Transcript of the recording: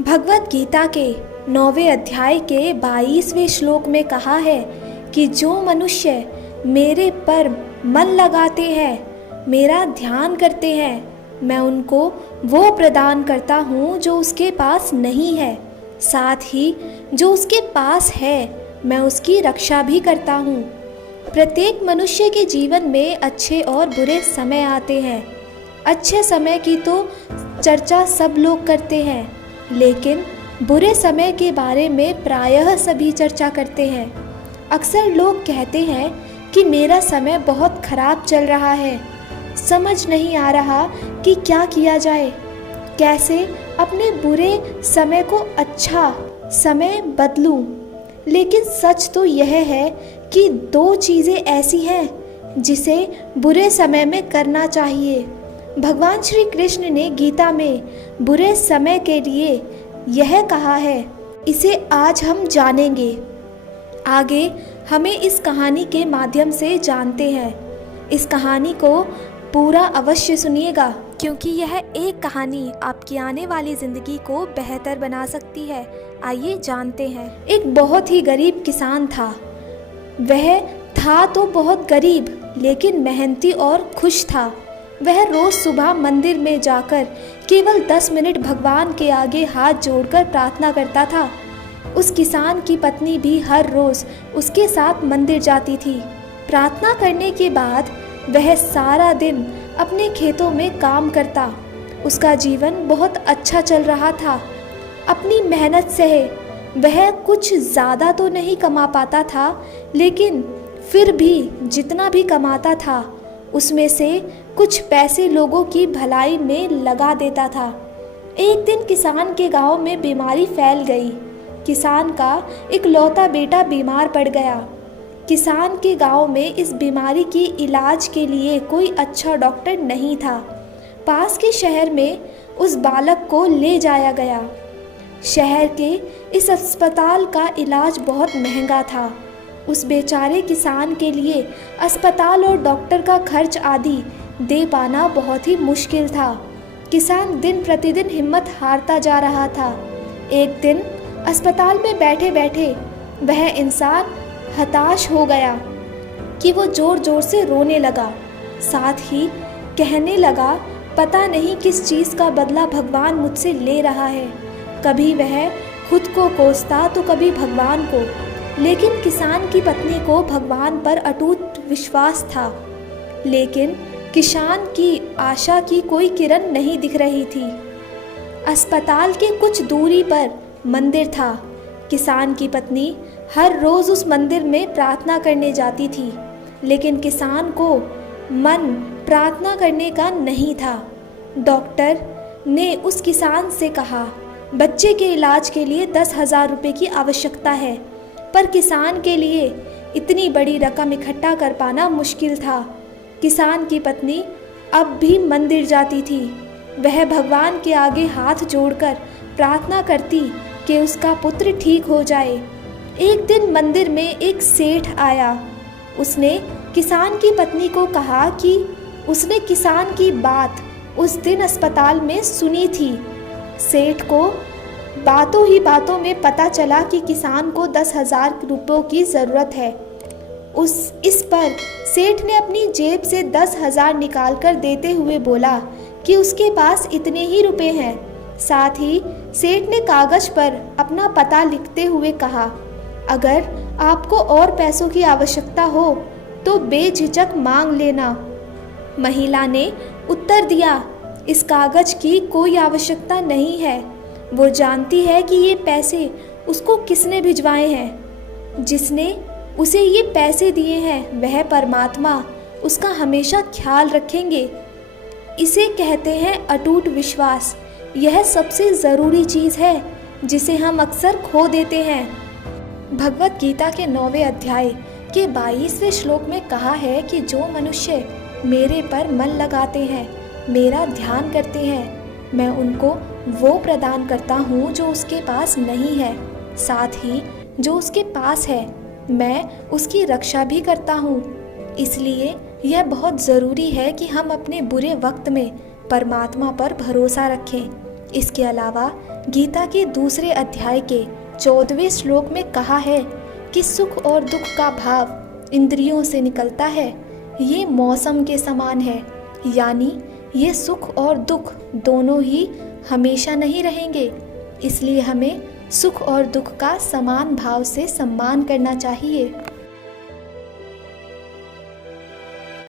भगवत गीता के 9वें अध्याय के 22वें श्लोक में कहा है कि जो मनुष्य मेरे पर मन लगाते हैं, मेरा ध्यान करते हैं, मैं उनको वो प्रदान करता हूँ जो उसके पास नहीं है। साथ ही जो उसके पास है मैं उसकी रक्षा भी करता हूँ। प्रत्येक मनुष्य के जीवन में अच्छे और बुरे समय आते हैं। अच्छे समय की तो चर्चा सब लोग करते हैं, लेकिन बुरे समय के बारे में प्रायः सभी चर्चा करते हैं। अक्सर लोग कहते हैं कि मेरा समय बहुत खराब चल रहा है, समझ नहीं आ रहा कि क्या किया जाए, कैसे अपने बुरे समय को अच्छा समय बदलूं। लेकिन सच तो यह है कि दो चीज़ें ऐसी हैं जिसे बुरे समय में करना चाहिए। भगवान श्री कृष्ण ने गीता में बुरे समय के लिए यह कहा है, इसे आज हम जानेंगे। आगे हमें इस कहानी के माध्यम से जानते हैं। इस कहानी को पूरा अवश्य सुनिएगा, क्योंकि यह एक कहानी आपकी आने वाली ज़िंदगी को बेहतर बना सकती है। आइए जानते हैं। एक बहुत ही गरीब किसान था। वह था तो बहुत गरीब, लेकिन मेहनती और खुश था। वह रोज़ सुबह मंदिर में जाकर केवल 10 मिनट भगवान के आगे हाथ जोड़कर प्रार्थना करता था। उस किसान की पत्नी भी हर रोज़ उसके साथ मंदिर जाती थी। प्रार्थना करने के बाद वह सारा दिन अपने खेतों में काम करता। उसका जीवन बहुत अच्छा चल रहा था। अपनी मेहनत से वह कुछ ज़्यादा तो नहीं कमा पाता था, लेकिन फिर भी जितना भी कमाता था उसमें से कुछ पैसे लोगों की भलाई में लगा देता था। एक दिन किसान के गांव में बीमारी फैल गई। किसान का इकलौता बेटा बीमार पड़ गया। किसान के गांव में इस बीमारी की इलाज के लिए कोई अच्छा डॉक्टर नहीं था। पास के शहर में उस बालक को ले जाया गया। शहर के इस अस्पताल का इलाज बहुत महंगा था। उस बेचारे किसान के लिए अस्पताल और डॉक्टर का खर्च आदि दे पाना बहुत ही मुश्किल था। किसान दिन प्रतिदिन हिम्मत हारता जा रहा था। एक दिन अस्पताल में बैठे बैठे वह इंसान हताश हो गया कि वो ज़ोर ज़ोर से रोने लगा। साथ ही कहने लगा, पता नहीं किस चीज़ का बदला भगवान मुझसे ले रहा है। कभी वह खुद को कोसता तो कभी भगवान को, लेकिन किसान की पत्नी को भगवान पर अटूट विश्वास था। लेकिन किसान की आशा की कोई किरण नहीं दिख रही थी। अस्पताल के कुछ दूरी पर मंदिर था। किसान की पत्नी हर रोज़ उस मंदिर में प्रार्थना करने जाती थी, लेकिन किसान को मन प्रार्थना करने का नहीं था। डॉक्टर ने उस किसान से कहा, बच्चे के इलाज के लिए 10,000 रुपये की आवश्यकता है, पर किसान के लिए इतनी बड़ी रकम इकट्ठा कर पाना मुश्किल था। किसान की पत्नी अब भी मंदिर जाती थी। वह भगवान के आगे हाथ जोड़कर प्रार्थना करती कि उसका पुत्र ठीक हो जाए। एक दिन मंदिर में एक सेठ आया। उसने किसान की पत्नी को कहा कि उसने किसान की बात उस दिन अस्पताल में सुनी थी। सेठ को बातों ही बातों में पता चला कि किसान को 10,000 रुपयों की ज़रूरत है। इस पर सेठ ने अपनी जेब से 10,000 निकालकर देते हुए बोला कि उसके पास इतने ही रुपए हैं। साथ ही सेठ ने कागज पर अपना पता लिखते हुए कहा, अगर आपको और पैसों की आवश्यकता हो तो बेझिझक मांग लेना। महिला ने उत्तर दिया, इस कागज की कोई आवश्यकता नहीं है। वो जानती है कि ये पैसे उसको किसने भिजवाए हैं। जिसने उसे ये पैसे दिए हैं वह परमात्मा उसका हमेशा ख्याल रखेंगे। इसे कहते हैं अटूट विश्वास। यह सबसे ज़रूरी चीज़ है जिसे हम अक्सर खो देते हैं। भगवत गीता के 9वें अध्याय के 22वें श्लोक में कहा है कि जो मनुष्य मेरे पर मन लगाते हैं, मेरा ध्यान करते हैं, मैं उनको वो प्रदान करता हूँ जो उसके पास नहीं है। साथ ही जो उसके पास है मैं उसकी रक्षा भी करता हूँ। इसलिए यह बहुत ज़रूरी है कि हम अपने बुरे वक्त में परमात्मा पर भरोसा रखें। इसके अलावा गीता के दूसरे अध्याय के 14वें श्लोक में कहा है कि सुख और दुख का भाव इंद्रियों से निकलता है। ये मौसम के समान है, यानी ये सुख और दुख दोनों ही हमेशा नहीं रहेंगे। इसलिए हमें सुख और दुख का समान भाव से सम्मान करना चाहिए।